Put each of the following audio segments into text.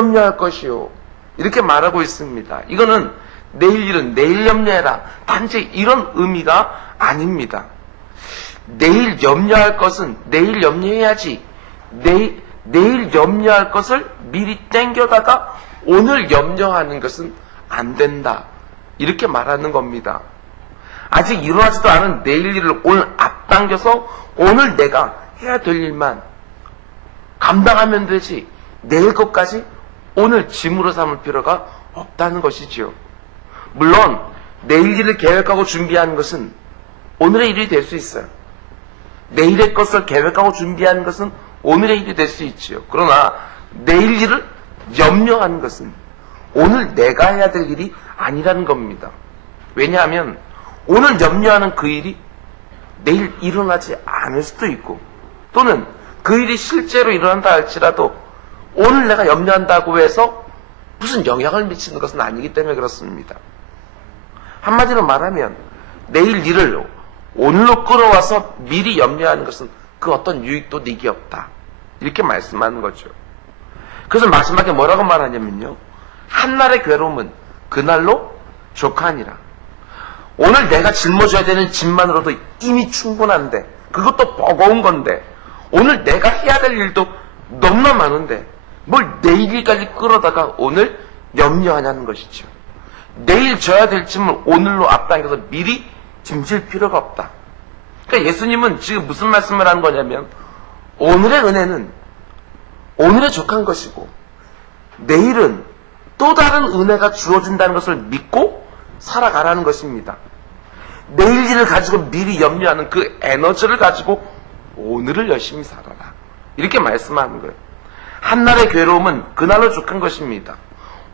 염려할 것이요. 이렇게 말하고 있습니다. 이거는 내일 일은 내일 염려해라. 단지 이런 의미가 아닙니다. 내일 염려할 것은 내일 염려해야지. 내일 염려할 것을 미리 땡겨다가 오늘 염려하는 것은 안 된다. 이렇게 말하는 겁니다. 아직 일어나지도 않은 내일 일을 오늘 앞당겨서 오늘 내가 해야 될 일만 감당하면 되지 내일 것까지 오늘 짐으로 삼을 필요가 없다는 것이지요. 물론 내일 일을 계획하고 준비하는 것은 오늘의 일이 될 수 있어요. 내일의 것을 계획하고 준비하는 것은 오늘의 일이 될 수 있지요. 그러나 내일 일을 염려하는 것은 오늘 내가 해야 될 일이 아니라는 겁니다. 왜냐하면 오늘 염려하는 그 일이 내일 일어나지 않을 수도 있고 또는 그 일이 실제로 일어난다 할지라도 오늘 내가 염려한다고 해서 무슨 영향을 미치는 것은 아니기 때문에 그렇습니다. 한마디로 말하면 내일 일을 오늘로 끌어와서 미리 염려하는 것은 그 어떤 유익도 내기 없다. 이렇게 말씀하는 거죠. 그래서 마지막에 뭐라고 말하냐면요. 한날의 괴로움은 그날로 족하니라. 오늘 내가 짊어져야 되는 짐만으로도 이미 충분한데 그것도 버거운 건데 오늘 내가 해야 될 일도 너무나 많은데 뭘 내일까지 끌어다가 오늘 염려하냐는 것이죠. 내일 져야 될 짐을 오늘로 앞당겨서 미리 짐질 필요가 없다. 그러니까 예수님은 지금 무슨 말씀을 하는 거냐면 오늘의 은혜는 오늘에 족한 것이고 내일은 또 다른 은혜가 주어진다는 것을 믿고 살아가라는 것입니다. 내일 일을 가지고 미리 염려하는 그 에너지를 가지고 오늘을 열심히 살아라. 이렇게 말씀하는 거예요. 한날의 괴로움은 그날로 족한 것입니다.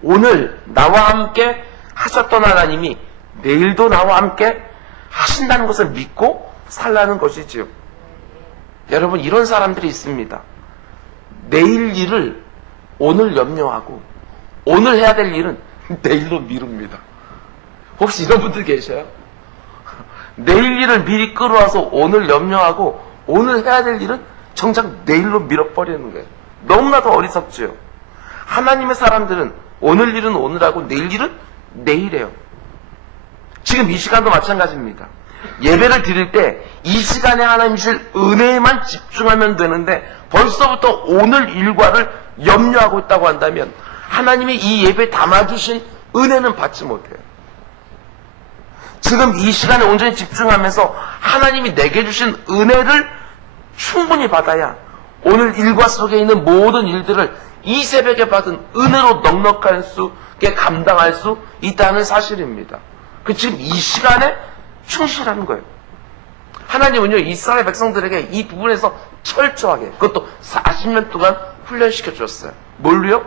오늘 나와 함께 하셨던 하나님이 내일도 나와 함께 하신다는 것을 믿고 살라는 것이지요. 여러분 이런 사람들이 있습니다. 내일 일을 오늘 염려하고 오늘 해야 될 일은 내일로 미룹니다. 혹시 이런 분들 계셔요? 내일 일을 미리 끌어와서 오늘 염려하고 오늘 해야 될 일은 정작 내일로 밀어버리는 거예요. 너무나도 어리석지요. 하나님의 사람들은 오늘 일은 오늘 하고 내일 일은 내일이에요. 지금 이 시간도 마찬가지입니다. 예배를 드릴 때 이 시간에 하나님 주실 은혜에만 집중하면 되는데 벌써부터 오늘 일과를 염려하고 있다고 한다면 하나님이 이 예배에 담아주신 은혜는 받지 못해요. 지금 이 시간에 온전히 집중하면서 하나님이 내게 주신 은혜를 충분히 받아야 오늘 일과 속에 있는 모든 일들을 이 새벽에 받은 은혜로 넉넉할 수 있게 감당할 수 있다는 사실입니다. 지금 이 시간에 충실하는 거예요. 하나님은요 이스라엘 백성들에게 이 부분에서 철저하게 그것도 40년 동안 훈련시켜 주었어요. 뭘로요?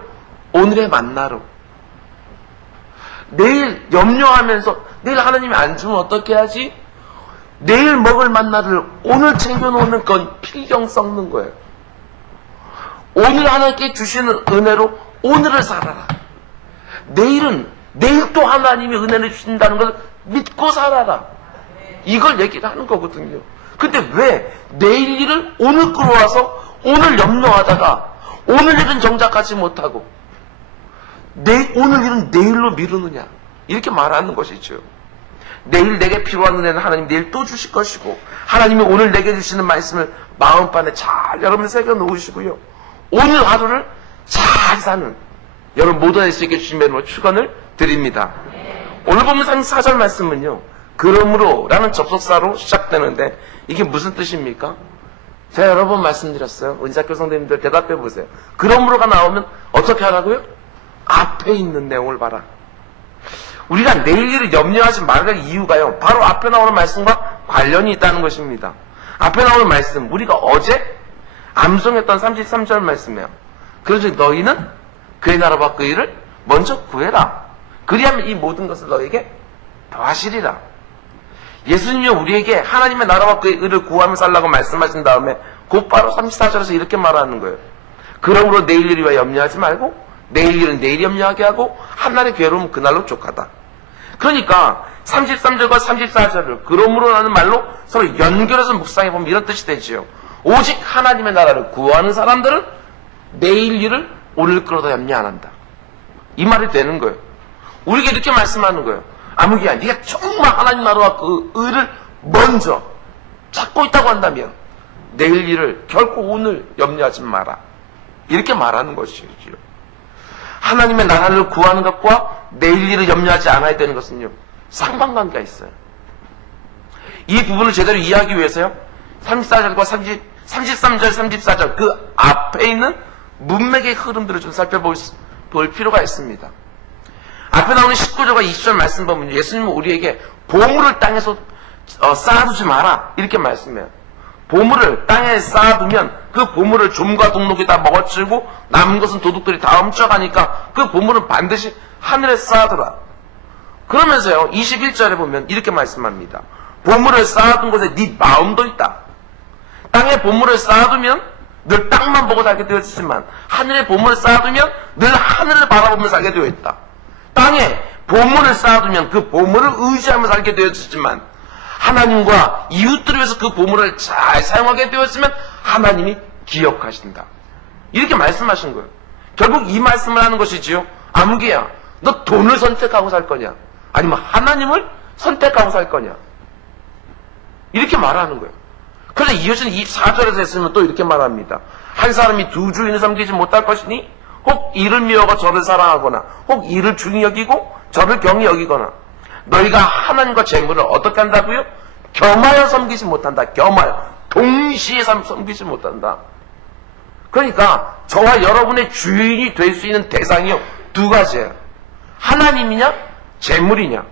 오늘의 만나로. 내일 염려하면서 내일 하나님이 안 주면 어떻게 하지? 내일 먹을 만나를 오늘 챙겨놓으면 그건 필경 썩는 거예요. 오늘 하나님께 주시는 은혜로 오늘을 살아라. 내일은 내일 또 하나님이 은혜를 주신다는 걸 믿고 살아라. 이걸 얘기를 하는 거거든요. 근데 왜 내일 일을 오늘 끌어와서 오늘 염려하다가 오늘 일은 정작하지 못하고 오늘 일은 내일로 미루느냐 이렇게 말하는 것이죠. 내일 내게 필요한 은혜는 하나님 내일 또 주실 것이고 하나님이 오늘 내게 주시는 말씀을 마음판에 잘 여러분 새겨 놓으시고요. 오늘 하루를 잘 사는 여러분 모두 할 수 있게 주님의 축원을 드립니다. 오늘 보면 34절 말씀은요. 그러므로 라는 접속사로 시작되는데 이게 무슨 뜻입니까? 제가 여러 번 말씀드렸어요. 은사교 성도님들 대답해 보세요. 그러므로가 나오면 어떻게 하라고요? 앞에 있는 내용을 봐라. 우리가 내일 일을 염려하지 말할 이유가요. 바로 앞에 나오는 말씀과 관련이 있다는 것입니다. 앞에 나오는 말씀 우리가 어제 암송했던 33절 말씀이에요. 그래서 너희는 그의 나라와 그 일을 먼저 구해라. 그리하면 이 모든 것을 너에게 더하시리라. 예수님이 우리에게 하나님의 나라와 그의 의를 구하며 살라고 말씀하신 다음에 곧바로 34절에서 이렇게 말하는 거예요. 그러므로 내일 일을 위하여 염려하지 말고 내일 일은 내일 염려하게 하고 한날의 괴로움은 그날로 족하다. 그러니까 33절과 34절을 그러므로라는 말로 서로 연결해서 묵상해 보면 이런 뜻이 되지요. 오직 하나님의 나라를 구하는 사람들은 내일 일을 오늘 거로도 염려 안 한다. 이 말이 되는 거예요. 우리에게 이렇게 말씀하는 거예요. 아무개야, 네가 정말 하나님 나라와 그 의를 먼저 찾고 있다고 한다면 내일 일을 결코 오늘 염려하지 마라. 이렇게 말하는 것이죠. 하나님의 나라를 구하는 것과 내일 일을 염려하지 않아야 되는 것은요, 상관관계가 있어요. 이 부분을 제대로 이해하기 위해서요, 34절과 33절, 34절 그 앞에 있는 문맥의 흐름들을 좀 살펴볼 필요가 있습니다. 앞에 나오는 19절과 20절 말씀 보면 예수님은 우리에게 보물을 땅에서 쌓아두지 마라 이렇게 말씀해요. 보물을 땅에 쌓아두면 그 보물을 좀과 동록이 다 먹어치우고 남은 것은 도둑들이 다 훔쳐가니까 그 보물은 반드시 하늘에 쌓아두라. 그러면서요 21절에 보면 이렇게 말씀합니다. 보물을 쌓아둔 곳에 네 마음도 있다. 땅에 보물을 쌓아두면 늘 땅만 보고 살게 되어지지만 하늘에 보물을 쌓아두면 늘 하늘을 바라보며 살게 되어 있다. 땅에 보물을 쌓아두면 그 보물을 의지하며 살게 되어지지만 하나님과 이웃들을 위해서 그 보물을 잘 사용하게 되었으면 하나님이 기억하신다. 이렇게 말씀하신 거예요. 결국 이 말씀을 하는 것이지요. 아무개야, 너 돈을 선택하고 살 거냐? 아니면 하나님을 선택하고 살 거냐? 이렇게 말하는 거예요. 그래서 이어지는 24절에서 했으면 또 이렇게 말합니다. 한 사람이 두 주인을 섬기지 못할 것이니 혹 이를 미워하고 저를 사랑하거나 혹 이를 중히 여기고 저를 경히 여기거나 너희가 하나님과 재물을 어떻게 한다고요? 겸하여 섬기지 못한다. 겸하여. 동시에 섬기지 못한다. 그러니까 저와 여러분의 주인이 될 수 있는 대상이요. 두 가지예요. 하나님이냐 재물이냐.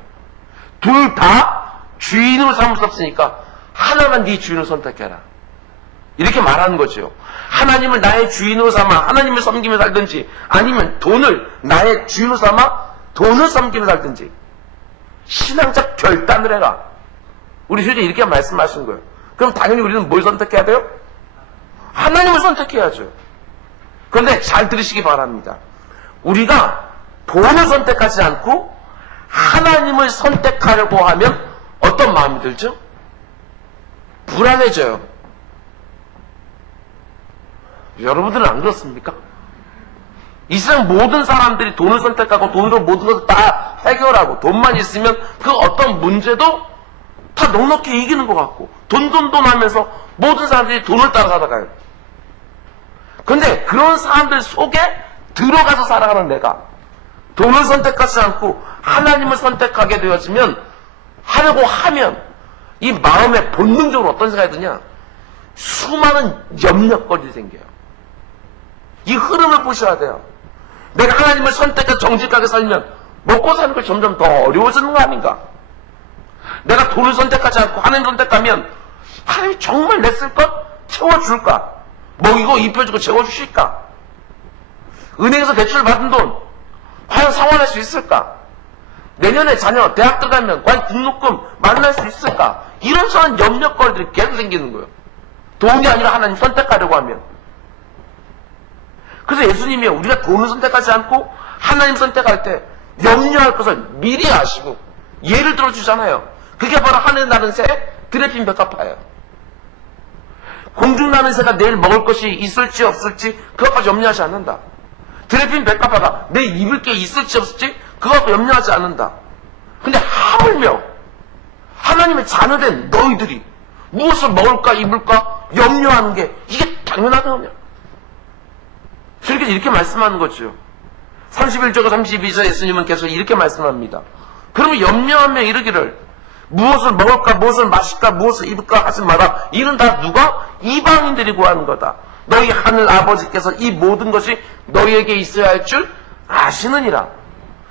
둘 다 주인으로 삼을 수 없으니까 하나만 네 주인을 선택해라. 이렇게 말하는 거죠. 하나님을 나의 주인으로 삼아 하나님을 섬기며 살든지 아니면 돈을 나의 주인으로 삼아 돈을 섬기며 살든지 신앙적 결단을 해라. 우리 주님 이렇게 말씀하신 거예요. 그럼 당연히 우리는 뭘 선택해야 돼요? 하나님을 선택해야죠. 그런데 잘 들으시기 바랍니다. 우리가 돈을 선택하지 않고 하나님을 선택하려고 하면 어떤 마음이 들죠? 불안해져요. 여러분들은 안 그렇습니까? 이 세상 모든 사람들이 돈을 선택하고 돈으로 모든 것을 다 해결하고 돈만 있으면 그 어떤 문제도 다 넉넉히 이기는 것 같고 돈 하면서 모든 사람들이 돈을 따라 살아가요. 그런데 그런 사람들 속에 들어가서 살아가는 내가 돈을 선택하지 않고 하나님을 선택하게 되어지면 하려고 하면 이 마음에 본능적으로 어떤 생각이 드냐? 수많은 염려거리가 생겨요. 이 흐름을 보셔야 돼요. 내가 하나님을 선택해서 정직하게 살면 먹고 사는 게 점점 더 어려워지는 거 아닌가? 내가 돈을 선택하지 않고 하나님을 선택하면 하나님이 정말 내 쓸 것 채워줄까? 먹이고 입혀주고 채워주실까? 은행에서 대출 받은 돈 과연 상환할 수 있을까? 내년에 자녀 대학 들어가면 과연 등록금 만날 수 있을까? 이런 저런 염려거리들이 계속 생기는 거예요. 돈이 아니라 하나님 선택하려고 하면. 그래서 예수님이 우리가 돈을 선택하지 않고 하나님 선택할 때 염려할 것을 미리 아시고 예를 들어주잖아요. 그게 바로 하늘에 나는 새, 드레핀 백합화예요. 공중 나는 새가 내일 먹을 것이 있을지 없을지 그것까지 염려하지 않는다. 드레핀 백합화가 내 입을 게 있을지 없을지 그것도 염려하지 않는다. 근데 하물며 하나님의 자녀된 너희들이 무엇을 먹을까 입을까 염려하는 게 이게 당연하거든요. 이렇게 말씀하는 거죠. 31절과 32절 예수님은 계속 이렇게 말씀합니다. 그러면 염려하며 이르기를 무엇을 먹을까 무엇을 마실까 무엇을 입을까 하지 마라. 이는 다 누가? 이방인들이 구하는 거다. 너희 하늘 아버지께서 이 모든 것이 너희에게 있어야 할 줄 아시느니라.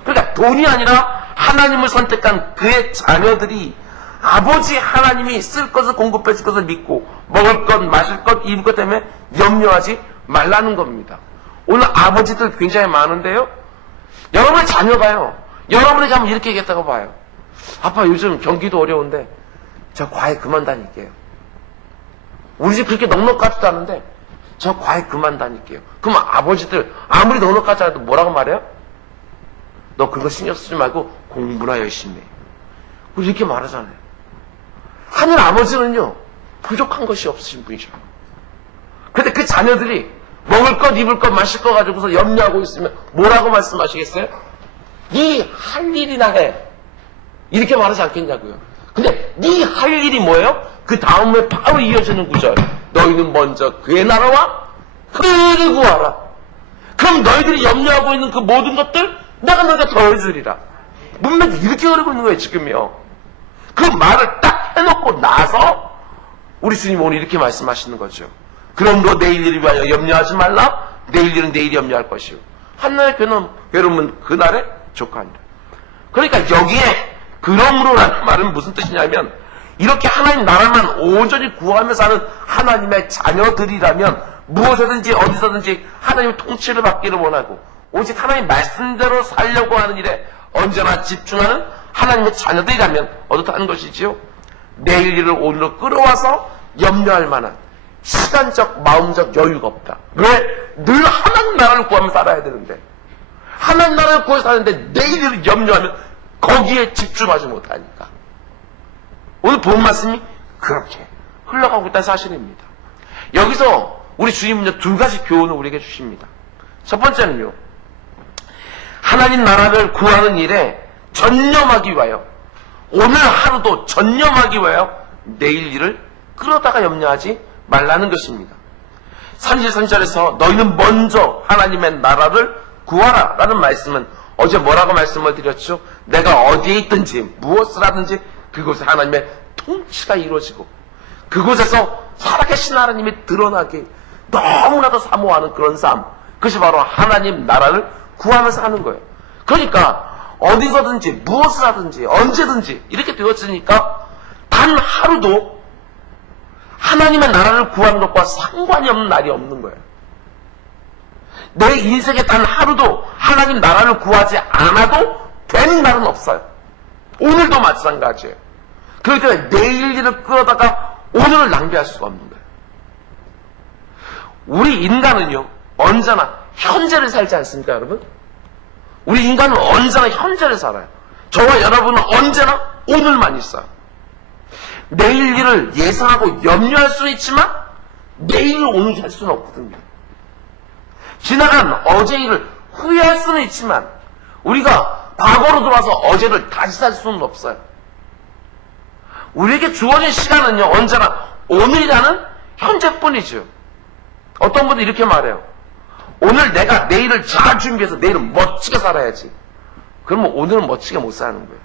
그러니까 돈이 아니라 하나님을 선택한 그의 자녀들이 아버지 하나님이 쓸 것을 공급해 줄 것을 믿고 먹을 것 마실 것 입을 것 때문에 염려하지 말라는 겁니다. 오늘 아버지들 굉장히 많은데요. 여러분의 자녀가요. 여러분에게 한번 이렇게 얘기했다고 봐요. 아빠 요즘 경기도 어려운데 저 과외 그만 다닐게요. 우리 집 그렇게 넉넉하지도 않은데 저 과외 그만 다닐게요. 그럼 아버지들 아무리 넉넉하지 않아도 뭐라고 말해요? 너 그거 신경 쓰지 말고 공부나 열심히 해. 우리 이렇게 말하잖아요. 하늘 아버지는요 부족한 것이 없으신 분이죠. 근데 그 자녀들이 먹을 것, 입을 것, 마실 것 가지고서 염려하고 있으면 뭐라고 말씀하시겠어요? 네 할 일이나 해. 이렇게 말하지 않겠냐고요. 근데 네 할 일이 뭐예요? 그 다음에 바로 이어지는 구절. 너희는 먼저 그의 나라와 그를 구하라. 그럼 너희들이 염려하고 있는 그 모든 것들 내가 너희가 더해주리라. 문맥이 이렇게 그리고 있는 거예요, 지금요. 그 말을 딱 해놓고 나서 우리 주님 오늘 이렇게 말씀하시는 거죠. 그러므로 내일 일을 위하여 염려하지 말라. 내일 일은 내일 염려할 것이요. 한날의 괴로움은 그날에 족하니라. 그러니까 여기에 그러므로라는 말은 무슨 뜻이냐면 이렇게 하나님 나라만 온전히 구하면서 사는 하나님의 자녀들이라면 무엇이든지 어디서든지 하나님의 통치를 받기를 원하고 오직 하나님 말씀대로 살려고 하는 일에 언제나 집중하는 하나님의 자녀들이라면 어떻다는 것이지요? 내일 일을 오늘로 끌어와서 염려할 만한 시간적, 마음적 여유가 없다. 왜? 늘 하나님 나라를 구하며 살아야 되는데 하나님 나라를 구해서 사는데 내일 일을 염려하면 거기에 집중하지 못하니까 오늘 본 말씀이 그렇게 흘러가고 있다는 사실입니다. 여기서 우리 주님은요, 두 가지 교훈을 우리에게 주십니다. 첫 번째는요, 하나님 나라를 구하는 일에 전념하기 위하여 오늘 하루도 전념하기 위하여 내일 일을 끌어다가 염려하지 말라는 것입니다. 33절에서 너희는 먼저 하나님의 나라를 구하라 라는 말씀은 어제 뭐라고 말씀을 드렸죠? 내가 어디에 있든지 무엇을 하든지 그곳에 하나님의 통치가 이루어지고 그곳에서 살아계신 하나님이 드러나게 너무나도 사모하는 그런 삶, 그것이 바로 하나님 나라를 구하면서 하는 거예요. 그러니까 어디서든지 무엇을 하든지 언제든지 이렇게 되었으니까 단 하루도 하나님의 나라를 구하는 것과 상관이 없는 날이 없는 거예요. 내 인생에 단 하루도 하나님 나라를 구하지 않아도 되는 날은 없어요. 오늘도 마찬가지예요. 그렇기 때문에 내일 일을 끌어다가 오늘을 낭비할 수가 없는 거예요. 우리 인간은요, 언제나 현재를 살지 않습니까, 여러분? 우리 인간은 언제나 현재를 살아요. 저와 여러분은 언제나 오늘만 있어요. 내일 일을 예상하고 염려할 수는 있지만 내일 오늘 할 수는 없거든요. 지나간 어제 일을 후회할 수는 있지만 우리가 과거로 돌아서 어제를 다시 살 수는 없어요. 우리에게 주어진 시간은요, 언제나 오늘이라는 현재뿐이죠. 어떤 분도 이렇게 말해요. 오늘 내가 내일을 잘 준비해서 내일은 멋지게 살아야지. 그러면 오늘은 멋지게 못 사는 거예요.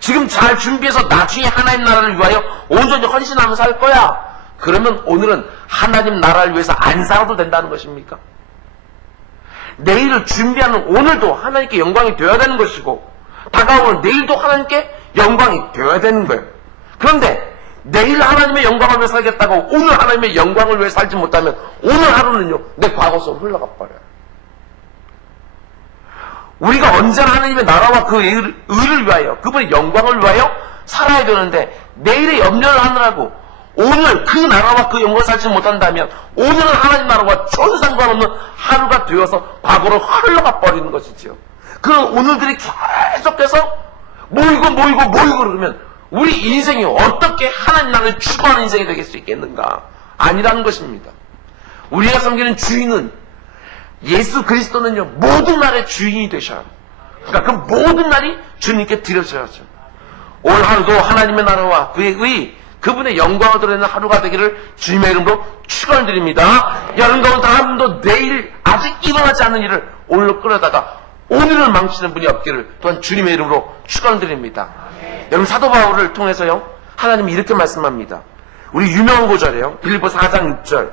지금 잘 준비해서 나중에 하나님 나라를 위하여 온전히 헌신하며 살 거야. 그러면 오늘은 하나님 나라를 위해서 안 살아도 된다는 것입니까? 내일을 준비하는 오늘도 하나님께 영광이 되어야 되는 것이고 다가오는 내일도 하나님께 영광이 되어야 되는 거예요. 그런데 내일 하나님의 영광을 위해 살겠다고 오늘 하나님의 영광을 위해 살지 못하면 오늘 하루는요, 내 과거 속으로 흘러가 버려요. 우리가 언제나 하나님의 나라와 그 의를 위하여, 그분의 영광을 위하여 살아야 되는데 내일의 염려를 하느라고 오늘 그 나라와 그 영광을 살지 못한다면 오늘은 하나님 나라와 전혀 상관없는 하루가 되어서 과거로 흘러가 버리는 것이지요. 그 오늘들이 계속해서 모이고 그러면 우리 인생이 어떻게 하나님 나라를 추구하는 인생이 되길 수 있겠는가? 아니라는 것입니다. 우리가 섬기는 주인은 예수 그리스도는요, 모든 날의 주인이 되셔요. 그러니까 그 모든 날이 주님께 드려져야죠. 오늘 하루도 하나님의 나라와 그의 의, 그분의 영광을 드러내는 하루가 되기를 주님의 이름으로 축원드립니다. 여러분 가운데 한 분도 내일 아직 일어나지 않는 일을 오늘로 끌어다가 오늘을 망치는 분이 없기를 또한 주님의 이름으로 축원드립니다. 여러분 사도 바울을 통해서요, 하나님이 이렇게 말씀합니다. 우리 유명한 구절이에요. 빌립보 4장 6절.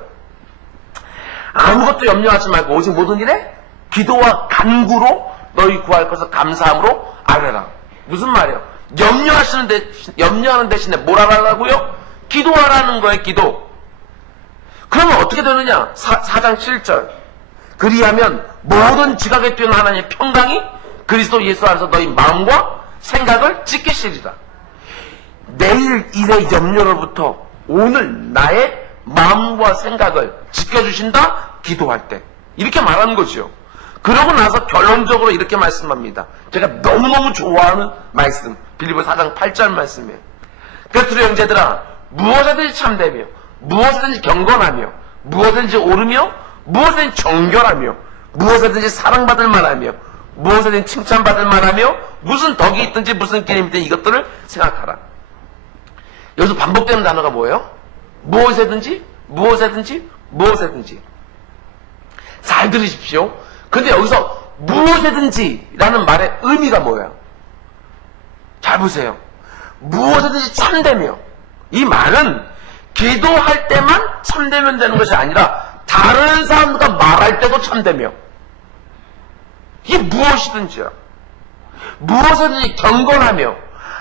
아무것도 염려하지 말고 오직 모든 일에 기도와 간구로 너희 구할 것을 감사함으로 아뢰라. 무슨 말이에요? 염려하는 대신에 뭘 하라고요? 기도하라는 거예요, 기도. 그러면 어떻게 되느냐? 4장 7절. 그리하면 모든 지각에 뛰어난 하나님의 평강이 그리스도 예수 안에서 너희 마음과 생각을 지키시리라. 내일 일의 염려로부터 오늘 나의 마음과 생각을 지켜주신다, 기도할 때. 이렇게 말하는 거죠. 그러고 나서 결론적으로 이렇게 말씀합니다. 제가 너무너무 좋아하는 말씀, 빌립보 4장 8절 말씀이에요. 베드로 형제들아, 무엇이든지 참되며 무엇이든지 경건하며 무엇든지 오르며 무엇이든지 정결하며 무엇이든지 사랑받을 만하며 무엇이든지 칭찬받을 만하며 무슨 덕이 있든지 무슨 기름이 있든지 이것들을 생각하라. 여기서 반복되는 단어가 뭐예요? 무엇이든지 무엇이든지 무엇이든지. 잘 들으십시오. 근데 여기서 무엇이든지라는 말의 의미가 뭐예요? 잘 보세요. 무엇이든지 참되며, 이 말은 기도할 때만 참되면 되는 것이 아니라 다른 사람과 말할 때도 참되며, 이게 무엇이든지야. 무엇이든지 경건하며,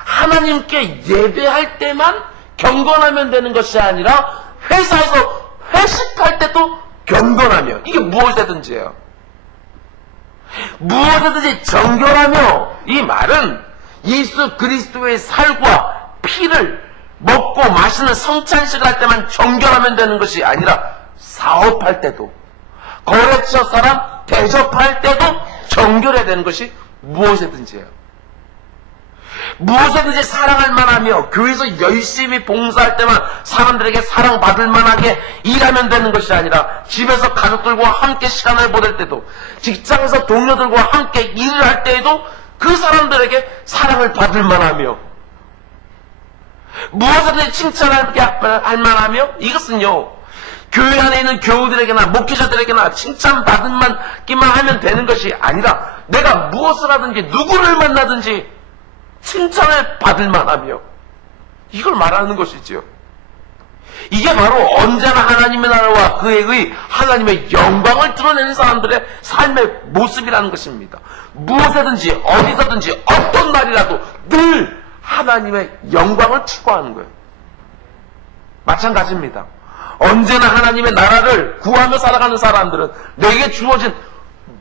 하나님께 예배할 때만 경건하면 되는 것이 아니라 회사에서 회식할 때도 경건하며, 이게 무엇이든지예요. 무엇이든지 정결하며, 이 말은 예수 그리스도의 살과 피를 먹고 마시는 성찬식을 할 때만 정결하면 되는 것이 아니라 사업할 때도, 거래처 사람 대접할 때도 정결해야 되는 것이 무엇이든지예요. 무엇이든지 사랑할 만하며 교회에서 열심히 봉사할 때만 사람들에게 사랑받을 만하게 일하면 되는 것이 아니라 집에서 가족들과 함께 시간을 보낼 때도, 직장에서 동료들과 함께 일을 할 때에도 그 사람들에게 사랑을 받을 만하며, 무엇이든지 칭찬할 만하며, 이것은요 교회 안에 있는 교우들에게나 목회자들에게나 칭찬받기만 하면 되는 것이 아니라 내가 무엇을 하든지 누구를 만나든지 칭찬을 받을 만하며, 이걸 말하는 것이지요. 이게 바로 언제나 하나님의 나라와 그의 하나님의 영광을 드러내는 사람들의 삶의 모습이라는 것입니다. 무엇이든지 어디서든지 어떤 날이라도 늘 하나님의 영광을 추구하는 거예요. 마찬가지입니다. 언제나 하나님의 나라를 구하며 살아가는 사람들은 내게 주어진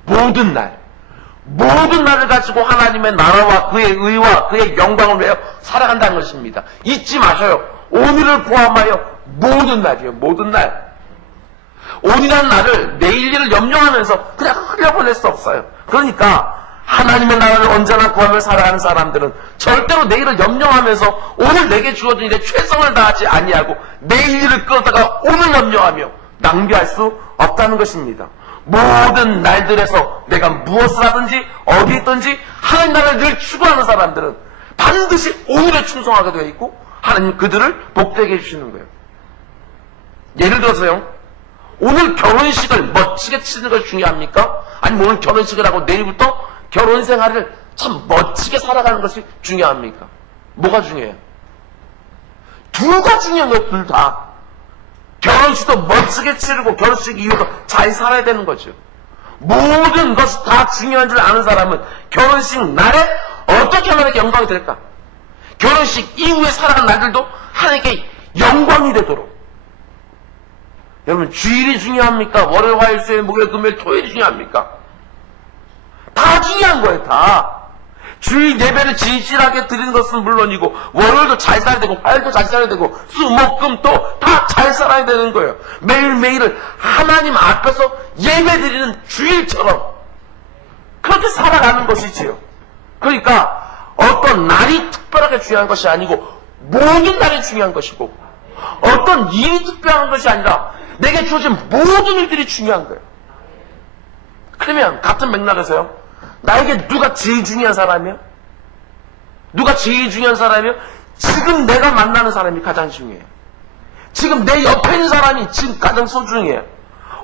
모든 날을 가지고 하나님의 나라와 그의 의와 그의 영광을 위하여 살아간다는 것입니다. 잊지 마셔요. 오늘을 포함하여 모든 날이에요. 모든 날. 오늘이라는 날을 내일 일을 염려하면서 그냥 흘려보낼 수 없어요. 그러니까 하나님의 나라를 언제나 구하며 살아가는 사람들은 절대로 내일을 염려하면서 오늘 내게 주어진 일에 최선을 다하지 아니하고 내일 일을 끌어다가 오늘 염려하며 낭비할 수 없다는 것입니다. 모든 날들에서 내가 무엇을 하든지 어디 있든지 하나님 나라를 늘 추구하는 사람들은 반드시 오늘에 충성하게 되어 있고 하나님 그들을 복되게 해주시는 거예요. 예를 들어서요, 오늘 결혼식을 멋지게 치는 것이 중요합니까? 아니면 오늘 결혼식을 하고 내일부터 결혼 생활을 참 멋지게 살아가는 것이 중요합니까? 뭐가 중요해요? 둘 다 중요한 거예요. 둘 다. 결혼식도 멋지게 치르고 결혼식 이후도 잘 살아야 되는 거죠. 모든 것이 다 중요한 줄 아는 사람은 결혼식 날에 어떻게 하나님께 영광이 될까? 결혼식 이후에 살아간 날들도 하나님께 영광이 되도록. 여러분, 주일이 중요합니까? 월요일, 화요일, 수요일, 목요일, 금요일, 토요일이 중요합니까? 다 중요한 거예요. 다. 주일 예배를 진실하게 드리는 것은 물론이고 월요일도 잘 살아야 되고 화요일도 잘 살아야 되고 수, 목, 금 또 다 잘 살아야 되는 거예요. 매일매일을 하나님 앞에서 예배 드리는 주일처럼 그렇게 살아가는 것이지요. 그러니까 어떤 날이 특별하게 중요한 것이 아니고 모든 날이 중요한 것이고 어떤 일이 특별한 것이 아니라 내게 주어진 모든 일들이 중요한 거예요. 그러면 같은 맥락에서요, 나에게 누가 제일 중요한 사람이야? 누가 제일 중요한 사람이야? 지금 내가 만나는 사람이 가장 중요해요. 지금 내 옆에 있는 사람이 지금 가장 소중해요.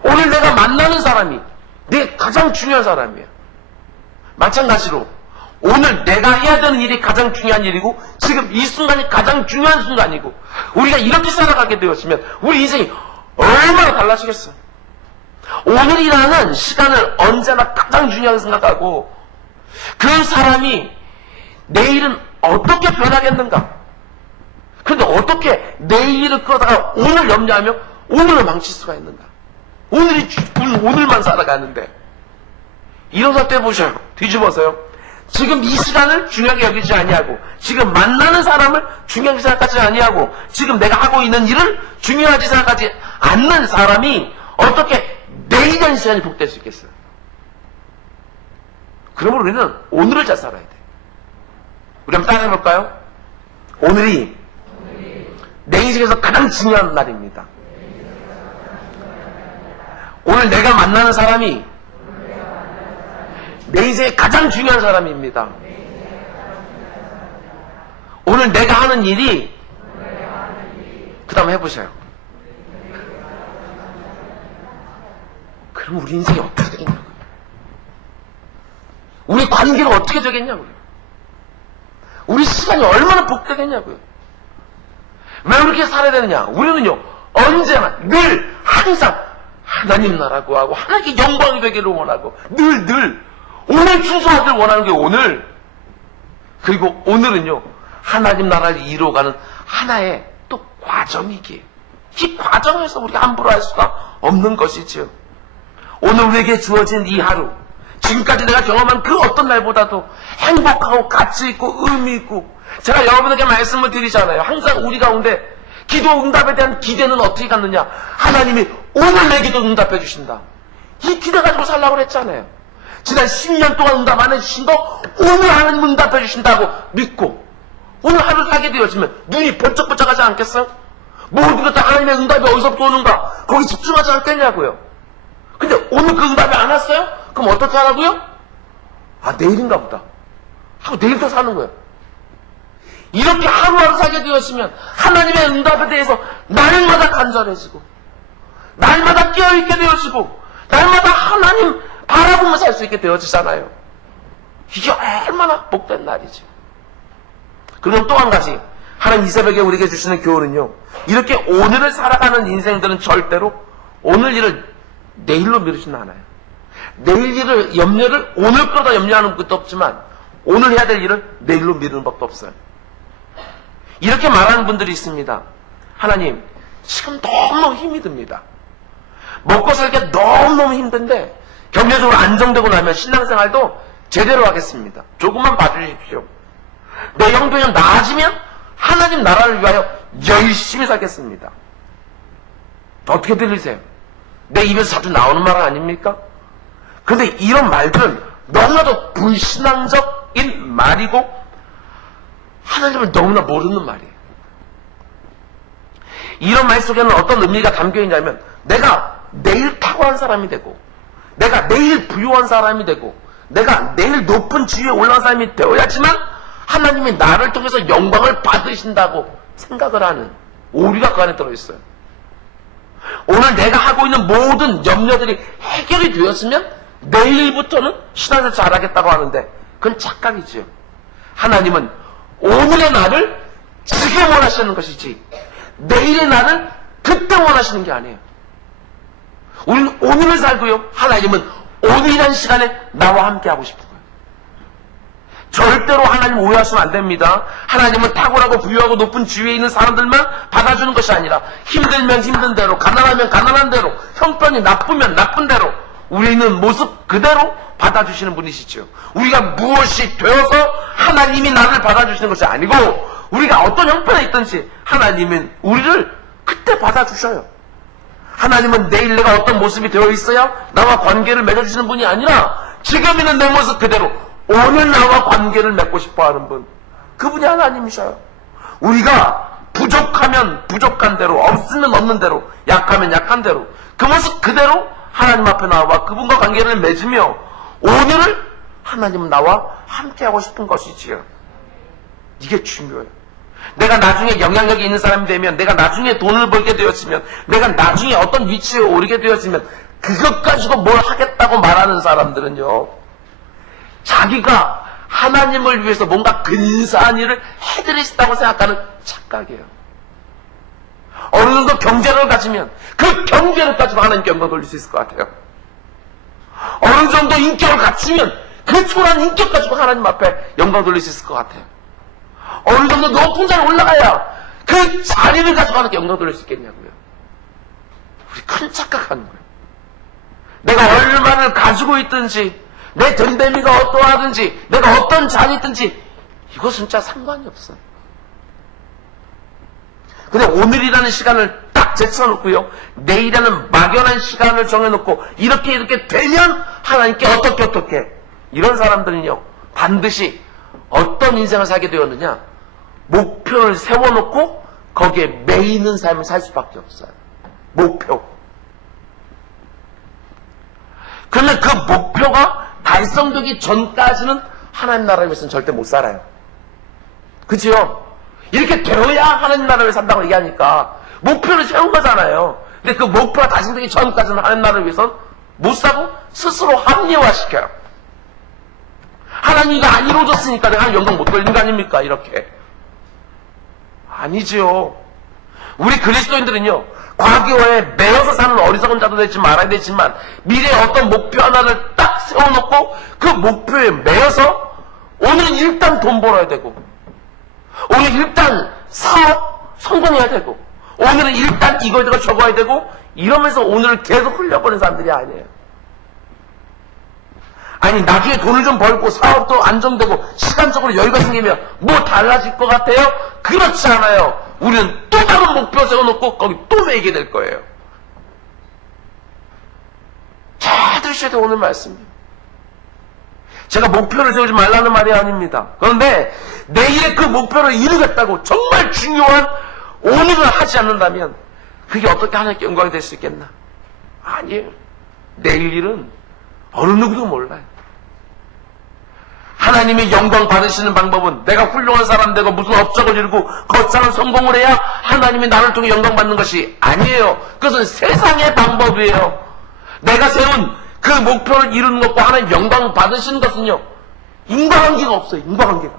오늘 내가 만나는 사람이 내 가장 중요한 사람이에요. 마찬가지로 오늘 내가 해야 되는 일이 가장 중요한 일이고 지금 이 순간이 가장 중요한 순간이고 우리가 이렇게 살아가게 되었으면 우리 인생이 얼마나 달라지겠어요. 오늘이라는 시간을 언제나 가장 중요하게 생각하고 그 사람이 내일은 어떻게 변하겠는가? 그런데 어떻게 내일을 끌어다가 오늘 염려하며 오늘을 망칠 수가 있는가? 오늘만 살아가는데 일어날 때 보셔요. 뒤집어서요. 지금 이 시간을 중요하게 여기지 아니하고 지금 만나는 사람을 중요하게 생각하지 아니하고 지금 내가 하고 있는 일을 중요하게 생각하지 않는 사람이 어떻게 내일이라는 시간이 복될 수 있겠어요? 그러므로 우리는 오늘을 잘 살아야 돼. 우리 한번 따라 해볼까요? 오늘이 내 인생에서 가장 중요한 날입니다. 오늘 내가 만나는 사람이 내 인생의 가장 중요한 사람입니다. 오늘 내가 하는 일이 그 다음 해보세요. 그럼 우리 인생이 어떻게 되겠냐고요. 우리 관계가 어떻게 되겠냐고요. 우리 시간이 얼마나 복되겠냐고요. 왜 그렇게 살아야 되느냐. 우리는요 언제나 늘 항상 하나님 나라고 하고 하나님께 영광이 되기를 원하고 늘 오늘 충성하기를 원하는 게 오늘. 그리고 오늘은요 하나님 나라를 이루어가는 하나의 또 과정이기에 이 과정에서 우리가 함부로 할 수가 없는 것이지요. 오늘 우리에게 주어진 이 하루, 지금까지 내가 경험한 그 어떤 날보다도 행복하고 가치 있고 의미 있고, 제가 여러분에게 말씀을 드리잖아요. 항상 우리 가운데 기도 응답에 대한 기대는 어떻게 갖느냐. 하나님이 오늘 내 기도 응답해 주신다. 이 기대 가지고 살라고 그랬잖아요. 지난 10년 동안 응답 안 해주신 거 오늘 하나님 응답해 주신다고 믿고 오늘 하루 살게 되어지면 눈이 번쩍번쩍하지 않겠어요? 모든 것 다 하나님의 응답이 어디서부터 오는가 거기 집중하지 않겠냐고요. 근데 오늘 그 응답이 안 왔어요? 그럼 어떻게 하라고요? 아 내일인가 보다 하고 내일도 사는 거예요. 이렇게 하루하루 살게 되었으면 하나님의 응답에 대해서 날마다 간절해지고 날마다 깨어있게 되어지고 날마다 하나님 바라보며 살 수 있게 되어지잖아요. 이게 얼마나 복된 날이죠. 그럼 또 한 가지 하나님 이 새벽에 우리에게 주시는 교훈은요, 이렇게 오늘을 살아가는 인생들은 절대로 오늘 일을 내일로 미루지는 않아요. 내일 일을 염려를 오늘 거다 염려하는 것도 없지만 오늘 해야 될 일을 내일로 미루는 법도 없어요. 이렇게 말하는 분들이 있습니다. 하나님 지금 너무너무 힘이 듭니다. 먹고 살기가 너무너무 힘든데 경제적으로 안정되고 나면 신앙생활도 제대로 하겠습니다. 조금만 봐주십시오. 내 형편이 나아지면 하나님 나라를 위하여 열심히 살겠습니다. 어떻게 들리세요? 내 입에서 자주 나오는 말 아닙니까? 그런데 이런 말들은 너무나도 불신앙적인 말이고 하나님을 너무나 모르는 말이에요. 이런 말 속에는 어떤 의미가 담겨있냐면 내가 내일 탁월한 사람이 되고 내가 내일 부유한 사람이 되고 내가 내일 높은 지위에 올라간 사람이 되어야지만 하나님이 나를 통해서 영광을 받으신다고 생각을 하는 오류가 그 안에 들어있어요. 오늘 내가 하고 있는 모든 염려들이 해결이 되었으면 내일부터는 신앙을 잘하겠다고 하는데 그건 착각이지요. 하나님은 오늘의 나를 지금 원하시는 것이지 내일의 나를 그때 원하시는 게 아니에요. 우리는 오늘을 살고요, 하나님은 오늘이라는 시간에 나와 함께 하고 싶은 거예요. 절대로 하나님 오해하시면 안 됩니다. 하나님은 탁월하고 부유하고 높은 지위에 있는 사람들만 받아주는 것이 아니라 힘들면 힘든 대로, 가난하면 가난한 대로, 형편이 나쁘면 나쁜 대로 우리 있는 모습 그대로 받아주시는 분이시죠. 우리가 무엇이 되어서 하나님이 나를 받아주시는 것이 아니고 우리가 어떤 형편에 있든지 하나님은 우리를 그때 받아주셔요. 하나님은 내일 내가 어떤 모습이 되어 있어야 나와 관계를 맺어주시는 분이 아니라 지금 있는 내 모습 그대로 오늘 나와 관계를 맺고 싶어하는 분, 그분이 하나님이셔요. 우리가 부족하면 부족한 대로, 없으면 없는 대로, 약하면 약한 대로 그 모습 그대로 하나님 앞에 나와 그분과 관계를 맺으며 오늘을 하나님은 나와 함께하고 싶은 것이지요. 이게 중요해요. 내가 나중에 영향력이 있는 사람이 되면, 내가 나중에 돈을 벌게 되었으면, 내가 나중에 어떤 위치에 오르게 되었으면 그것 가지고 뭘 하겠다고 말하는 사람들은요, 자기가 하나님을 위해서 뭔가 근사한 일을 해드리겠다고 생각하는 착각이에요. 어느 정도 경제를 가지면 그 경제를 가지고 하나님께 영광 돌릴 수 있을 것 같아요. 어느 정도 인격을 갖추면 그 초라한 인격 가지고 하나님 앞에 영광 돌릴 수 있을 것 같아요. 어느 정도 높은 자리에 올라가야 그 자리를 가지고 하나님께 영광 돌릴 수 있겠냐고요. 우리 큰 착각하는 거예요. 내가 얼마를 가지고 있든지, 내 됨됨이가 어떠하든지, 내가 어떤 자리에 있든지 이것은 진짜 상관이 없어요. 근데 오늘이라는 시간을 딱 제쳐놓고요, 내일이라는 막연한 시간을 정해놓고 이렇게 되면 하나님께 어떻게 이런 사람들은요 반드시 어떤 인생을 살게 되었느냐, 목표를 세워놓고 거기에 매이는 삶을 살 수밖에 없어요. 목표. 그러면 그 목표가 달성되기 전까지는 하나님 나라를 위해서는 절대 못 살아요. 그치요? 이렇게 되어야 하나님 나라를 위해 산다고 얘기하니까 목표를 세운 거잖아요. 근데 그 목표가 달성되기 전까지는 하나님 나라를 위해서는 못 사고 스스로 합리화시켜요. 하나님이 안 이루어졌으니까 내가 영광 못 돌리는 거 아닙니까? 이렇게. 아니지요. 우리 그리스도인들은요, 과거에 매여서 사는 어리석은 자도 되지 말아야 되지만, 미래에 어떤 목표 하나를 딱 세워놓고, 그 목표에 매여서, 오늘은 일단 돈 벌어야 되고, 오늘 일단 사업 성공해야 되고, 오늘은 일단 이거 적어야 되고, 이러면서 오늘을 계속 흘려버리는 사람들이 아니에요. 아니, 나중에 돈을 좀 벌고 사업도 안정되고 시간적으로 여유가 생기면 뭐 달라질 것 같아요? 그렇지 않아요. 우리는 또 다른 목표 세워놓고 거기 또 매이게 될 거예요. 잘 들으셔야 돼요, 오늘 말씀이. 제가 목표를 세우지 말라는 말이 아닙니다. 그런데 내일의 그 목표를 이루겠다고 정말 중요한 오늘을 하지 않는다면 그게 어떻게 하나님께 영광이 될 수 있겠나? 아니에요. 내일 일은 어느 누구도 몰라요. 하나님이 영광 받으시는 방법은 내가 훌륭한 사람 되고 무슨 업적을 이루고 거창한 성공을 해야 하나님이 나를 통해 영광 받는 것이 아니에요. 그것은 세상의 방법이에요. 내가 세운 그 목표를 이루는 것과 하나님 영광 받으시는 것은요, 인과관계가 없어요. 인과관계가.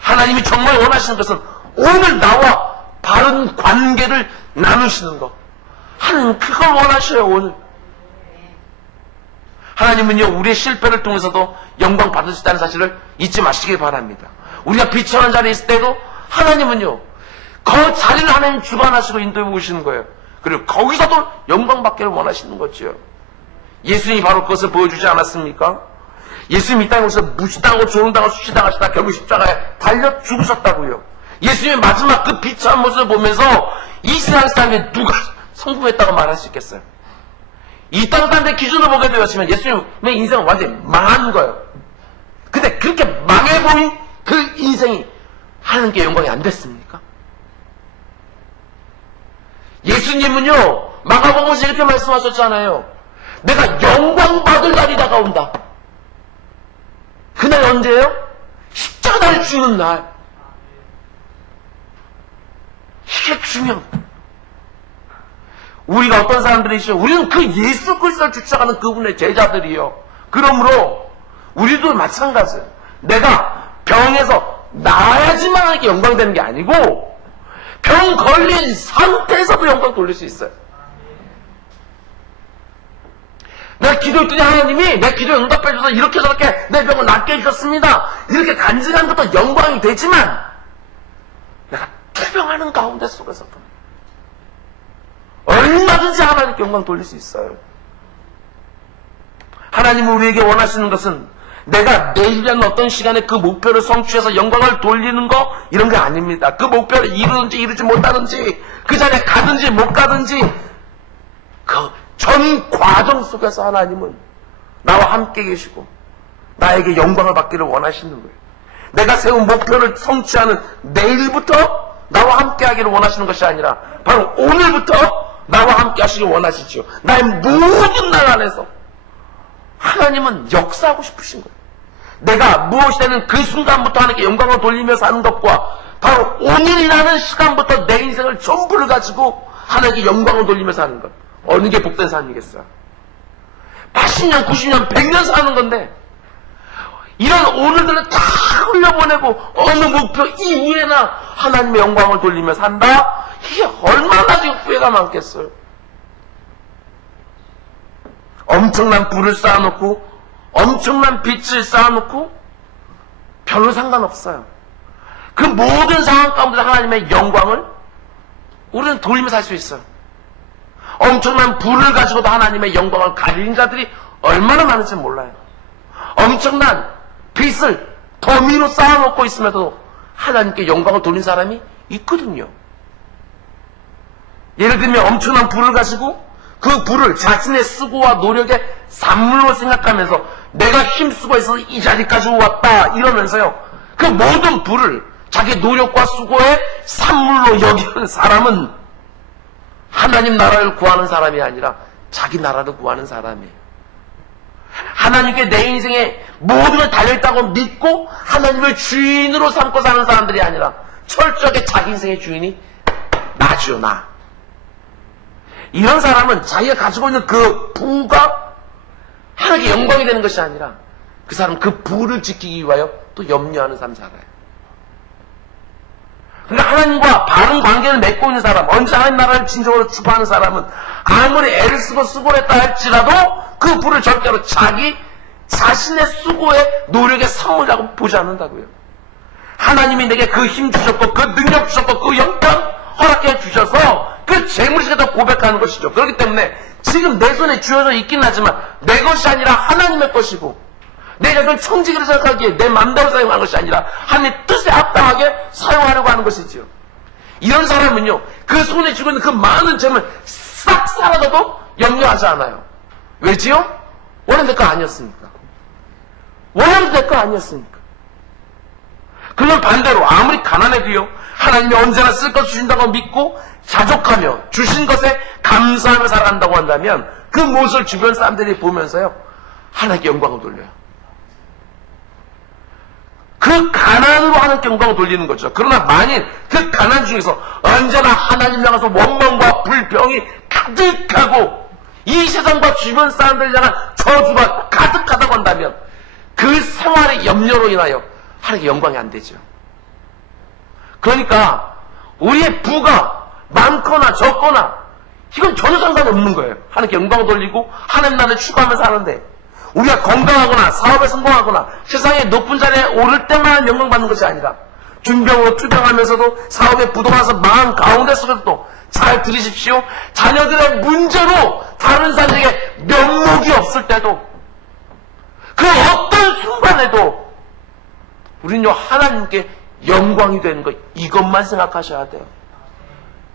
하나님이 정말 원하시는 것은 오늘 나와 바른 관계를 나누시는 것. 하나님 그걸 원하셔요. 오늘 하나님은요, 우리의 실패를 통해서도 영광 받을 수 있다는 사실을 잊지 마시길 바랍니다. 우리가 비천한 자리에 있을 때도 하나님은요, 그 자리를 하나님 주관하시고 인도해 보시는 거예요. 그리고 거기서도 영광 받기를 원하시는 거죠. 예수님이 바로 그것을 보여주지 않았습니까? 예수님이 이 땅에 오셔서 무시당하고 조롱당하고 수치당하시다 결국 십자가에 달려 죽으셨다고요. 예수님의 마지막 그 비천한 모습을 보면서 이 세상 사람이 누가 성공했다고 말할 수 있겠어요? 이 땅 사람들의 기준을 보게 되었지만 예수님의 인생은 완전히 망한 거예요. 근데 그렇게 망해 보인 그 인생이 하나님께 영광이 안 됐습니까? 예수님은요, 마가복음에서 이렇게 말씀하셨잖아요. 내가 영광 받을 날이 다가온다. 그날 언제예요? 십자가를 주는 날. 이게 중요합니다. 우리가 어떤 사람들이시죠? 우리는 그 예수 그리스도를 주장하는 그분의 제자들이요. 그러므로 우리도 마찬가지예요. 내가 병에서 나아야지만 하나님께 영광되는 게 아니고 병 걸린 상태에서도 영광 돌릴 수 있어요. 내가 기도했더니 하나님이 내 기도에 응답해 줘서 이렇게 저렇게 내 병을 낫게 해주셨습니다. 이렇게 간증하는 것도 영광이 되지만 내가 투병하는 가운데 속에서도 얼마든지 하나님께 영광 돌릴 수 있어요. 하나님은 우리에게 원하시는 것은 내가 내일이라는 어떤 시간에 그 목표를 성취해서 영광을 돌리는 거 이런 게 아닙니다. 그 목표를 이루든지 이루지 못하든지 그 자리에 가든지 못 가든지 그 전 과정 속에서 하나님은 나와 함께 계시고 나에게 영광을 받기를 원하시는 거예요. 내가 세운 목표를 성취하는 내일부터 나와 함께 하기를 원하시는 것이 아니라 바로 오늘부터 나와 함께 하시길 원하시죠. 나의 모든 날 안에서 하나님은 역사하고 싶으신 거예요. 내가 무엇이 되는 그 순간부터 하나님께 영광을 돌리며 사는 것과 바로 오늘이라는 시간부터 내 인생을 전부를 가지고 하나님께 영광을 돌리며 사는 것. 어느 게 복된 삶이겠어요? 80년, 90년, 100년 사는 건데 이런 오늘들을 다 흘려보내고 어느 목표 이후에나 하나님의 영광을 돌리며 산다? 이게 얼마나 나중에 후회가 많겠어요? 엄청난 불을 쌓아놓고 엄청난 빛을 쌓아놓고 별로 상관없어요. 그 모든 상황 가운데 하나님의 영광을 우리는 돌리며 살 수 있어요. 엄청난 불을 가지고도 하나님의 영광을 가리는 자들이 얼마나 많은지 몰라요. 엄청난 빛을 더미로 쌓아놓고 있으면서도 하나님께 영광을 돌린 사람이 있거든요. 예를 들면 엄청난 불을 가지고 그 불을 자신의 수고와 노력의 산물로 생각하면서 내가 힘쓰고 있어서 이 자리까지 왔다 이러면서요, 그 모든 불을 자기 노력과 수고의 산물로 여기는 사람은 하나님 나라를 구하는 사람이 아니라 자기 나라를 구하는 사람이에요. 하나님께 내 인생에 모든 걸 달려있다고 믿고 하나님을 주인으로 삼고 사는 사람들이 아니라 철저하게 자기 인생의 주인이 나죠, 나. 이런 사람은 자기가 가지고 있는 그 부가 하나님께 영광이 되는 것이 아니라 그 사람은 그 부를 지키기 위하여 또 염려하는 삶 살아요. 그러니까 하나님과 바른 관계를 맺고 있는 사람, 언제 하나님 나라를 진정으로 추구하는 사람은 아무리 애를 쓰고 수고했다 할지라도 그 부를 절대로 자기 자신의 수고의 노력의 선물이라고 보지 않는다고요. 하나님이 내게 그 힘 주셨고 그 능력 주셨고 그 영광 허락해 주셔서 그 재물이시다 고백하는 것이죠. 그렇기 때문에 지금 내 손에 쥐어져 있긴 하지만 내 것이 아니라 하나님의 것이고 내 자손 청지기를 생각하기에 내 맘대로 사용하는 것이 아니라 하나님의 뜻에 합당하게 사용하려고 하는 것이지요. 이런 사람은요, 그 손에 쥐고 있는 그 많은 재물 싹 사라져도 염려하지 않아요. 왜지요? 원하는 내 거 아니었으니까. 원하는 내 거 아니었으니까. 그러면 반대로 아무리 가난해도요, 하나님이 언제나 쓸 것 주신다고 믿고 자족하며 주신 것에 감사하며 살아간다고 한다면 그 모습을 주변 사람들이 보면서요, 하나님께 영광을 돌려요. 그 가난으로 하나님께 영광을 돌리는 거죠. 그러나 만일 그 가난 중에서 언제나 하나님 향해서 원망과 불평이 가득하고 이 세상과 주변 사람들 향한 저주가 가득하다고 한다면 그 생활의 염려로 인하여 하나님께 영광이 안 되죠. 그러니까 우리의 부가 많거나 적거나 이건 전혀 상관없는 거예요. 하나님께 영광을 돌리고 하나님 나라를 추구하면서 사는데 우리가 건강하거나 사업에 성공하거나 세상의 높은 자리에 오를 때만 영광받는 것이 아니라 준병으로 투병하면서도 사업에 부동하서 망한 가운데 속에서도 잘 들으십시오. 자녀들의 문제로 다른 사람에게 면목이 없을 때도 그 어떤 순간에도 우리는요 하나님께 영광이 되는 것 이것만 생각하셔야 돼요.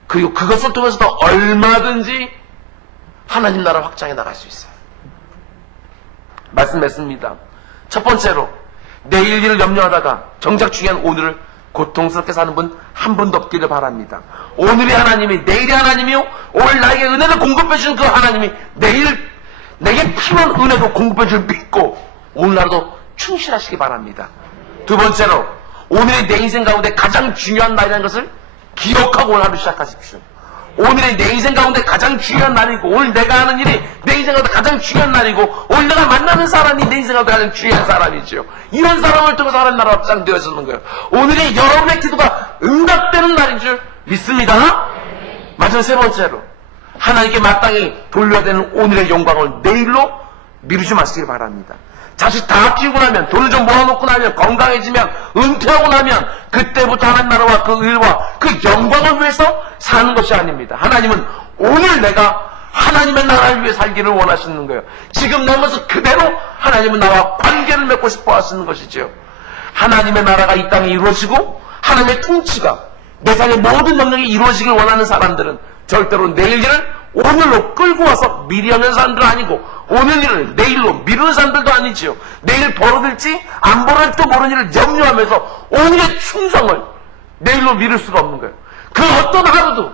그리고 그것을 통해서도 얼마든지 하나님 나라 확장해 나갈 수 있어요. 말씀했습니다. 첫 번째로 내일 일을 염려하다가 정작 중요한 오늘을 고통스럽게 사는 분 한 분도 없기를 바랍니다. 오늘의 하나님이 내일의 하나님이요 오늘 나에게 은혜를 공급해 주는 그 하나님이 내일 내게 필요한 은혜도 공급해 줄 믿고 오늘날도 충실하시기 바랍니다. 두 번째로 오늘의 내 인생 가운데 가장 중요한 날이라는 것을 기억하고 오늘 하루 시작하십시오. 오늘의 내 인생 가운데 가장 중요한 날이고 오늘 내가 하는 일이 내 인생 가운데 가장 중요한 날이고 오늘 내가 만나는 사람이 내 인생 가운데 가장 중요한 사람이죠. 이런 사람을 통해서 하나님 나라 확장되어지는 거예요. 오늘의 여러분의 기도가 응답되는 날인 줄 믿습니다. 마지막 세 번째로 하나님께 마땅히 돌려야 되는 오늘의 영광을 내일로 미루지 마시길 바랍니다. 자식 다 키우고 나면 돈을 좀 모아놓고 나면 건강해지면 은퇴하고 나면 그때부터 하나님 나라와 그 일과 그 영광을 위해서 사는 것이 아닙니다. 하나님은 오늘 내가 하나님의 나라를 위해 살기를 원하시는 거예요. 지금 내 모습 그대로 하나님은 나와 관계를 맺고 싶어 하시는 것이죠. 하나님의 나라가 이 땅에 이루어지고 하나님의 통치가 내 삶의 모든 영역이 이루어지길 원하는 사람들은 절대로 내일 일을 오늘로 끌고 와서 미리 하는 사람들은 아니고 오늘 일을 내일로 미루는 사람들도 아니지요. 내일 벌어질지 안 벌어질지도 모르는 일을 염려하면서 오늘의 충성을 내일로 미룰 수가 없는 거예요. 그 어떤 하루도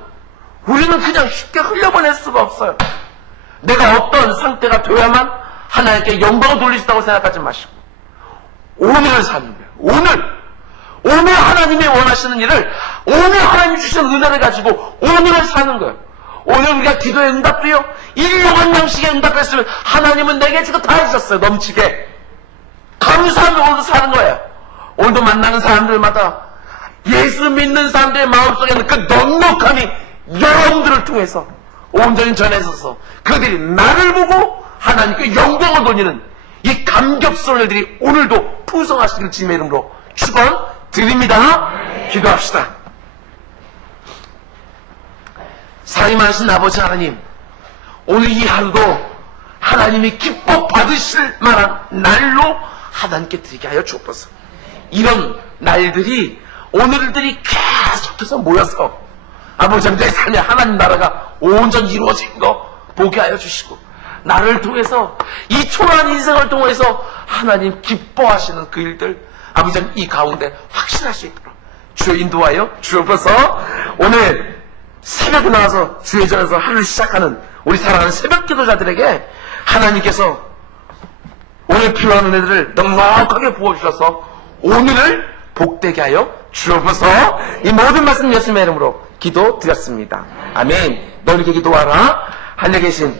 우리는 그냥 쉽게 흘려보낼 수가 없어요. 내가 어떤 상태가 되어야만 하나님께 영광을 돌릴 수 있다고 생각하지 마시고 오늘을 사는 거예요. 오늘 하나님이 원하시는 일을 오늘 하나님이 주신 은혜를 가지고 오늘을 사는 거예요. 오늘 우리가 기도의 응답도요 일용한 양식의 응답했으면 하나님은 내게 주고 다 해주셨어요. 넘치게 감사하며 오늘도 사는 거예요. 오늘도 만나는 사람들마다 예수 믿는 사람들의 마음속에는 그 넉넉함이 여러분들을 통해서 온전히 전해져서 그들이 나를 보고 하나님께 영광을 돌리는 이 감격스러운 일들이 오늘도 풍성하시길 주님의 이름으로 축원드립니다. 기도합시다. 사랑이 많으신 아버지 하나님, 오늘 이 하루도 하나님이 기뻐 받으실 만한 날로 하나님께 드리게 하여 주옵소서. 이런 날들이 오늘들이 계속해서 모여서 아버지 내 삶에 하나님 나라가 온전히 이루어진 거 보게 하여 주시고 나를 통해서 이 초라한 인생을 통해서 하나님 기뻐하시는 그 일들 아버지 이 가운데 확신할 수 있도록 주여 인도하여 주옵소서. 오늘 새벽에 나와서 주의 전에서 하루를 시작하는 우리 사랑하는 새벽 기도자들에게 하나님께서 오늘 필요한 은혜들을 넉넉하게 부어주셔서 오늘을 복되게 하여 주옵소서. 이 모든 말씀 예수님의 이름으로 기도드렸습니다. 아멘. 너에게 기도하라. 하늘에 계신